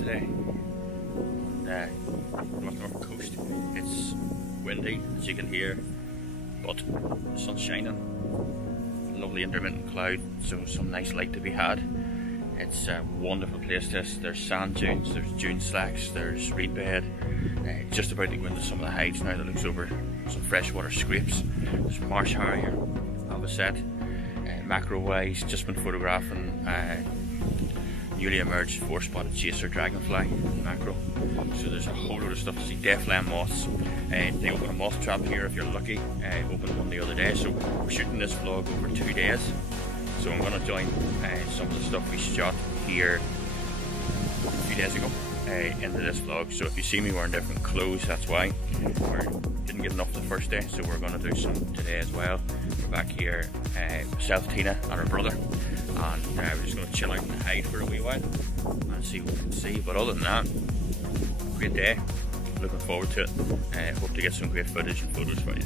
today on the North Coast. It's windy, as you can hear, but the sun's shining. Lovely intermittent cloud, so some nice light to be had. It's a wonderful place. There's sand dunes, there's dune slacks, there's reedbed. Just about to go into some of the heights now that looks over some freshwater scrapes. There's marsh harrier, avocet. Macro-wise, just been photographing newly emerged 4-spotted chaser dragonfly macro. So there's a whole load of stuff to see. Deathland moths. They open a moth trap here if you're lucky. Opened one the other day. So we're shooting this vlog over 2 days. So I'm going to join some of the stuff we shot here a few days ago into this vlog. So if you see me wearing different clothes, that's why. We didn't get enough the first day, so we're going to do some today as well. We're back here, myself, Tina and her brother, and we're just going to chill out and hide for a wee while and see what we can see. But other than that, great day, looking forward to it. Hope to get some great footage and photos for you.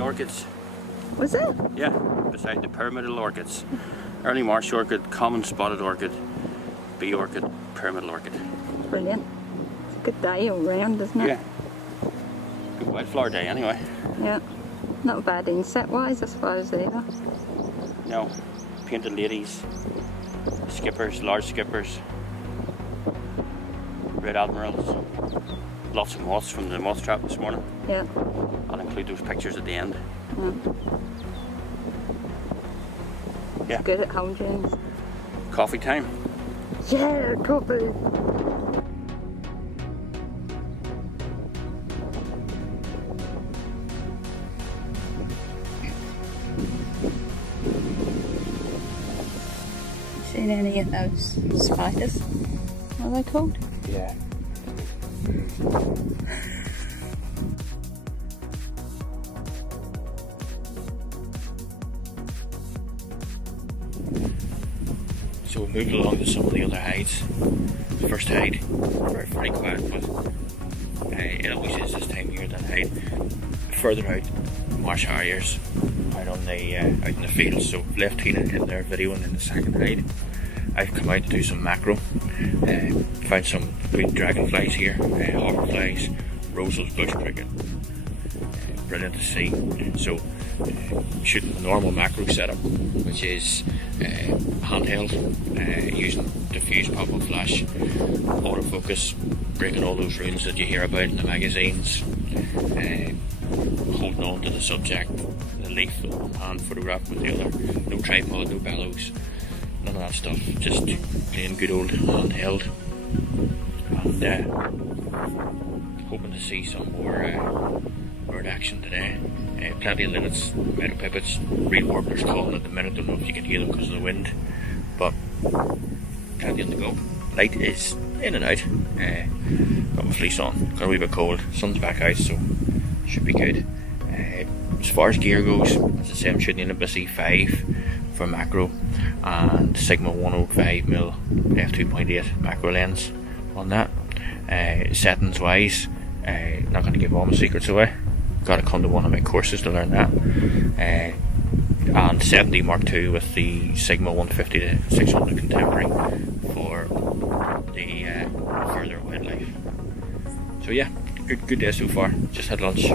Orchids. Was it? Yeah, beside the pyramidal orchids. Early marsh orchid, common spotted orchid, bee orchid, pyramidal orchid. Brilliant. It's a good day all round, isn't it? Yeah. Good wildflower day anyway. Yeah. Not bad insect wise, I suppose, either. No. Painted ladies, skippers, large skippers. red admirals. Lots of moths from the moth trap this morning. Yeah. I'll include those pictures at the end. Yeah. Good at home, James. Coffee time. Yeah, coffee. Seen any of those spiders? What are they called? Yeah. So we moved along to some of the other hides. The first hide, very quiet, but it always is this time of year, that hide. Further out, marsh harriers out on the out in the field. So left Tina in their videoing in the second hide. I've come out to do some macro. Found some green dragonflies here, hoverflies, roseless bush cricket. Brilliant to see. So shooting the normal macro setup, which is handheld, using diffuse pop-up flash, autofocus, breaking all those rules that you hear about in the magazines, holding on to the subject, the leaf with one hand, photograph with the other, no tripod, no bellows, none of that stuff, just plain good old handheld, and hoping to see some more bird action today. Plenty of linnets, meadow pipits, reed warblers calling at the minute. Don't know if you can hear them because of the wind, but plenty on the go. Light is in and out. Got my fleece on, got a wee bit cold, sun's back out, so should be good. As far as gear goes, as I say, I'm shooting in a C5 for macro and Sigma 105mm f2.8 macro lens on that. Settings wise, not going to give all my secrets away. Got to come to one of my courses to learn that. And 70 Mark II with the Sigma 150 to 600 contemporary for the further wildlife. So yeah, good day so far. Just had lunch,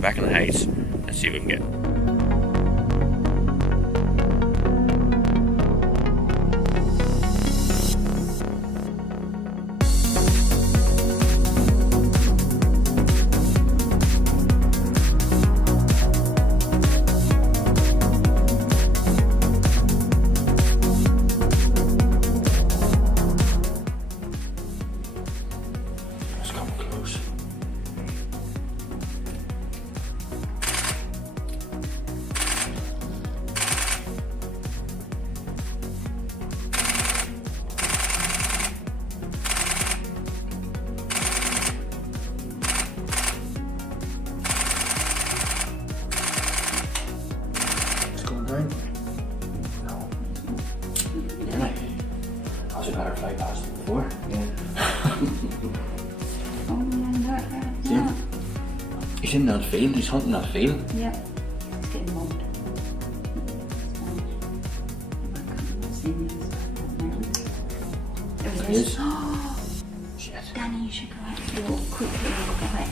back in the hides. Let's see what we can get. Fly past it before. Yeah. He's in that field, he's hunting that field. Yeah, it's getting mold. There he is. Shit. Danny, you should go out and walk quickly. Go out.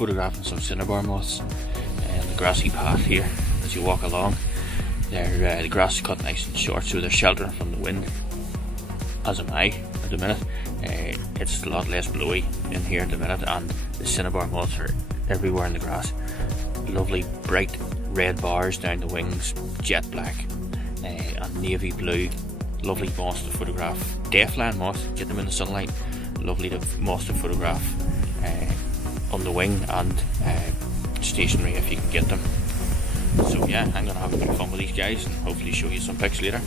photographing some cinnabar moths on the grassy path here as you walk along. The grass is cut nice and short, so they're sheltering from the wind, as am I at the minute. It's a lot less blowy in here at the minute, and the cinnabar moths are everywhere in the grass. Lovely bright red bars down the wings, jet black and navy blue. Lovely moths to photograph. Deafland moths, get them in the sunlight. Lovely moths to photograph on the wing and stationary if you can get them. So yeah, I'm going to have a bit of fun with these guys and hopefully show you some pics later.